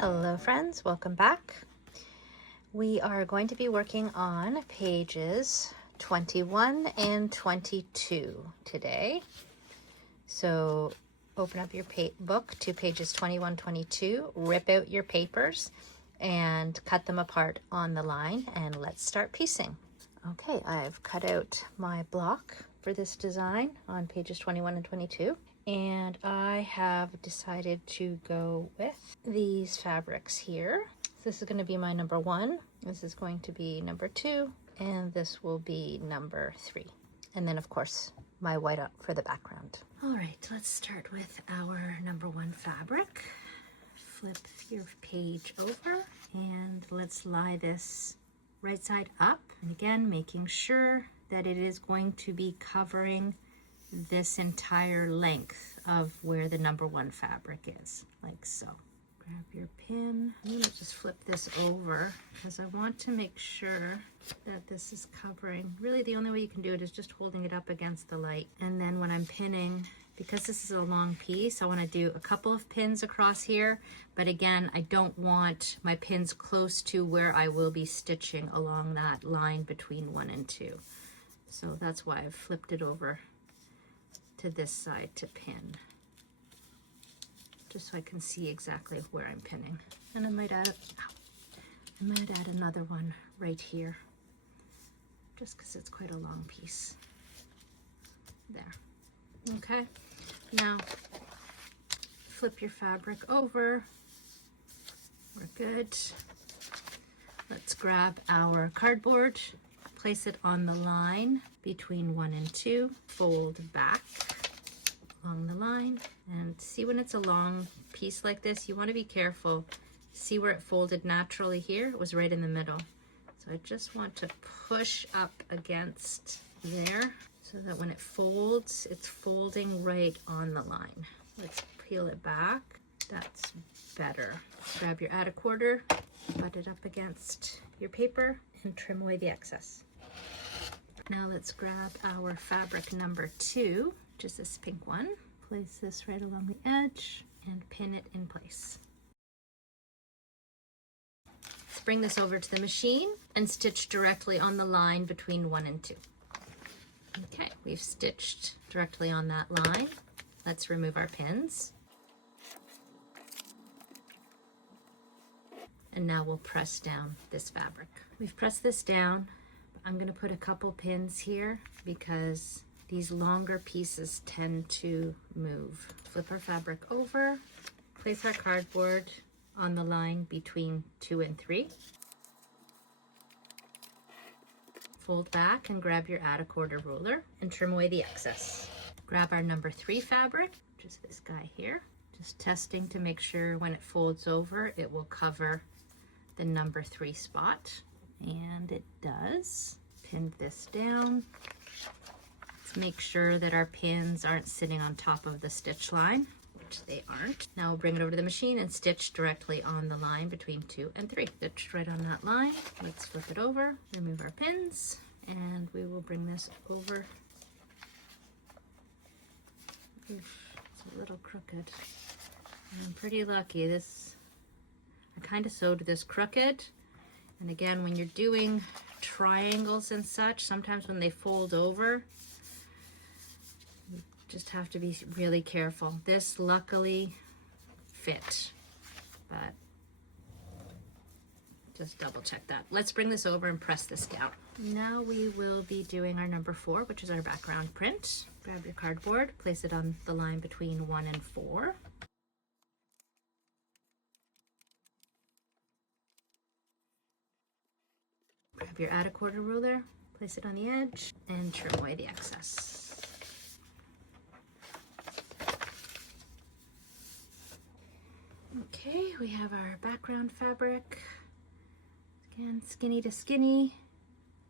Hello friends, welcome back. We are going to be working on pages 21 and 22 today. So open up your book to pages 21, 22, rip out your papers and cut them apart on the line, and let's start piecing. Okay, I've cut out my block for this design on pages 21 and 22. And I have decided to go with these fabrics here. This is going to be my number 1. This is going to be number 2. And this will be number 3. And then, of course, my white for the background. All right, let's start with our number 1 fabric. Flip your page over and let's lie this right side up. And again, making sure that it is going to be covering this entire length of where the number 1 fabric is, like so. Grab your pin. I'm going to just flip this over because I want to make sure that this is covering. Really, the only way you can do it is just holding it up against the light. And then when I'm pinning, because this is a long piece, I want to do a couple of pins across here. But again, I don't want my pins close to where I will be stitching along that line between 1 and 2. So that's why I've flipped it over to this side to pin, just so I can see exactly where I'm pinning. And I might add another one right here, just because it's quite a long piece. There. Okay, now flip your fabric over. We're good. Let's grab our cardboard, place it on the line between 1 and 2, fold back along the line, and see when it's a long piece like this, you want to be careful. See where it folded naturally here? It was right in the middle. So I just want to push up against there so that when it folds, it's folding right on the line. Let's peel it back. That's better. Grab your add a quarter, butt it up against your paper, and trim away the excess. Now let's grab our fabric number 2, which is this pink one. Place this right along the edge and pin it in place. Let's bring this over to the machine and stitch directly on the line between 1 and 2. Okay, we've stitched directly on that line. Let's remove our pins. And now we'll press down this fabric. We've pressed this down. I'm going to put a couple pins here because these longer pieces tend to move. Flip our fabric over, place our cardboard on the line between 2 and 3. Fold back and grab your add a quarter ruler and trim away the excess. Grab our number 3 fabric, which is this guy here. Just testing to make sure when it folds over, it will cover the number 3 spot. And it does. Pin this down. Let's make sure that our pins aren't sitting on top of the stitch line, which they aren't. Now we'll bring it over to the machine and stitch directly on the line between 2 and 3. Stitch right on that line. Let's flip it over, remove our pins, and we will bring this over. Oof, it's a little crooked. I'm pretty lucky. I kind of sewed this crooked. And again, when you're doing triangles and such, sometimes when they fold over, you just have to be really careful. This luckily fit, but just double check that. Let's bring this over and press this down. Now we will be doing our number 4, which is our background print. Grab your cardboard, place it on the line between 1 and 4. Grab your add a quarter ruler, place it on the edge, and trim away the excess. Okay, we have our background fabric. Again, skinny to skinny,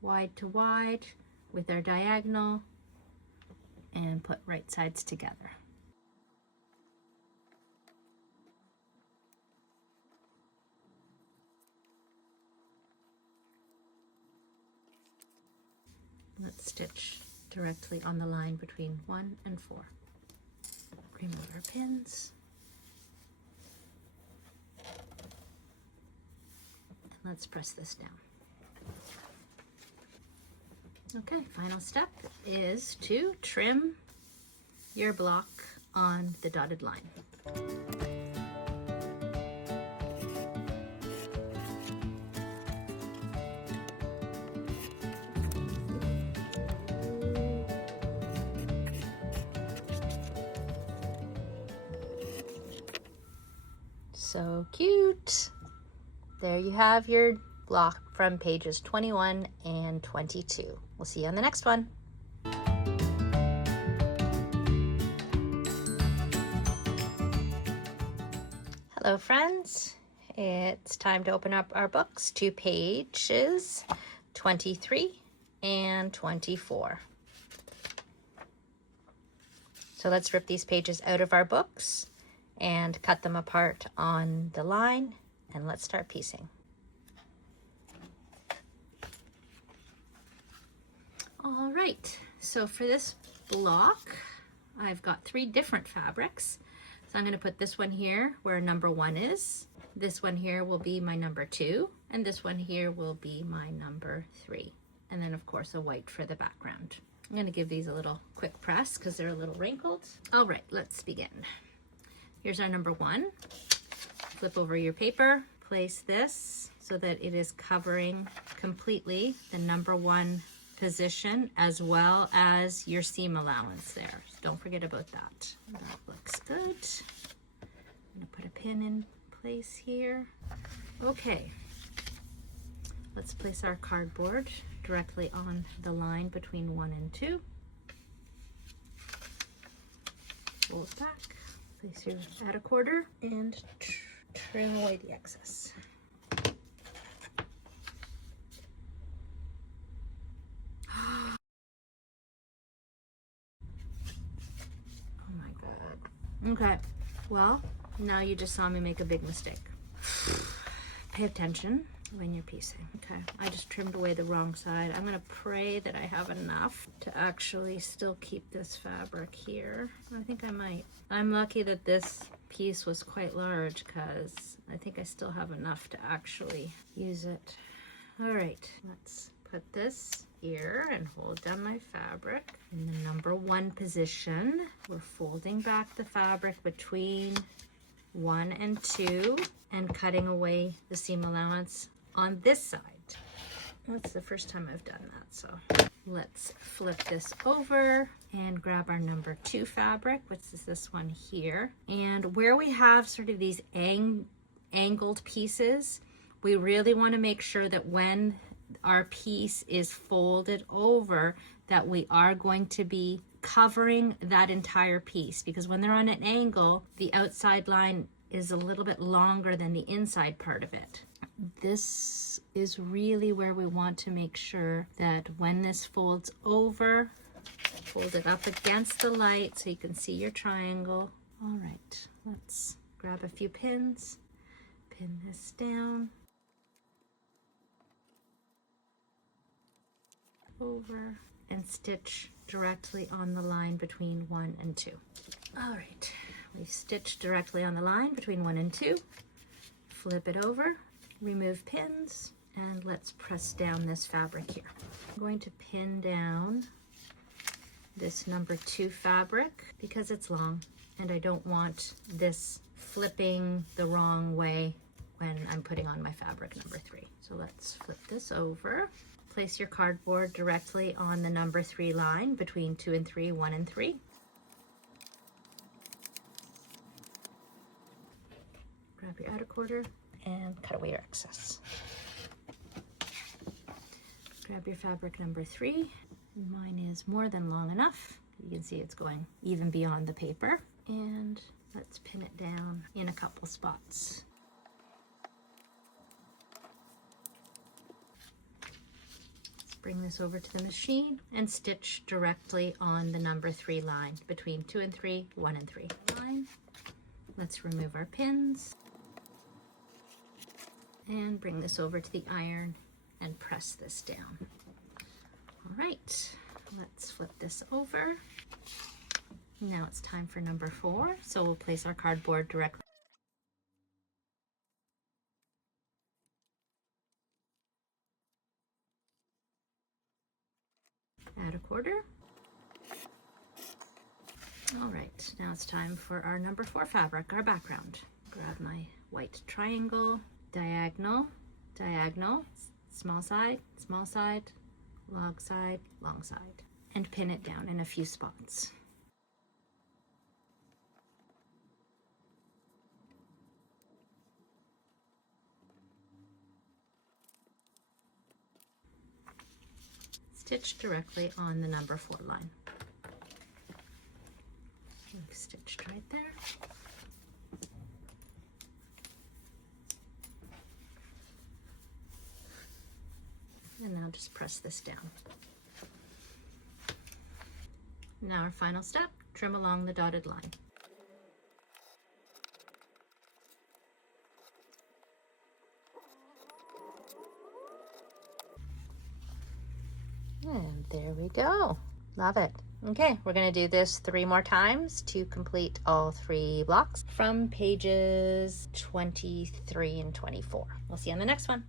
wide to wide with our diagonal, and put right sides together. Let's stitch directly on the line between 1 and 4. Remove our pins. Let's press this down. Okay, final step is to trim your block on the dotted line. So cute. There you have your block from pages 21 and 22. We'll see you on the next one. Hello friends, it's time to open up our books to pages 23 and 24. So let's rip these pages out of our books and cut them apart on the line, and let's start piecing. All right, so for this block, I've got 3 different fabrics. So I'm going to put this one here where number 1 is. This one here will be my number 2, and this one here will be my number 3. And then of course a white for the background. I'm going to give these a little quick press because they're a little wrinkled. All right, let's begin. Here's our number 1. Flip over your paper, place this so that it is covering completely the number 1 position as well as your seam allowance there. So don't forget about that. That looks good. I'm gonna put a pin in place here. Okay, let's place our cardboard directly on the line between 1 and 2. Fold back, place your at a quarter and trim away the excess. Okay, well, now you just saw me make a big mistake. Pay attention when you're piecing. Okay, I just trimmed away the wrong side. I'm gonna pray that I have enough to actually still keep this fabric here. I think I might. I'm lucky that this piece was quite large because I think I still have enough to actually use it. All right, let's put this here and hold down my fabric. In the number 1 position, we're folding back the fabric between 1 and 2 and cutting away the seam allowance on this side. That's the first time I've done that, so let's flip this over and grab our number 2 fabric, which is this one here. And where we have sort of these angled pieces, we really want to make sure that when our piece is folded over that we are going to be covering that entire piece, because when they're on an angle, the outside line is a little bit longer than the inside part of it. This is really where we want to make sure that when this folds over, fold it up against the light so you can see your triangle. All right, let's grab a few pins, pin this down, over, and stitch directly on the line between 1 and 2. All right, we've stitched directly on the line between 1 and 2. Flip it over, remove pins, and let's press down this fabric here. I'm going to pin down this number 2 fabric because it's long and I don't want this flipping the wrong way when I'm putting on my fabric number 3. So let's flip this over. Place your cardboard directly on the number 3 line between 2 and 3, 1 and 3. Grab your outer quarter and cut away your excess. Grab your fabric number 3. Mine is more than long enough. You can see it's going even beyond the paper. And let's pin it down in a couple spots. Bring this over to the machine and stitch directly on the number 3 line between 2 and 3, 1 and 3 line. Let's remove our pins and bring this over to the iron and press this down. All right, let's flip this over. Now it's time for number 4. So we'll place our cardboard directly All right, now it's time for our number 4 fabric, our background. Grab my white triangle, diagonal, diagonal, small side, long side, and pin it down in a few spots. Stitch directly on the number 4 line. Stitched right there. And now just press this down. Now our final step, trim along the dotted line. And there we go. Love it. Okay, we're going to do this 3 more times to complete all 3 blocks from pages 23 and 24. We'll see you on the next one.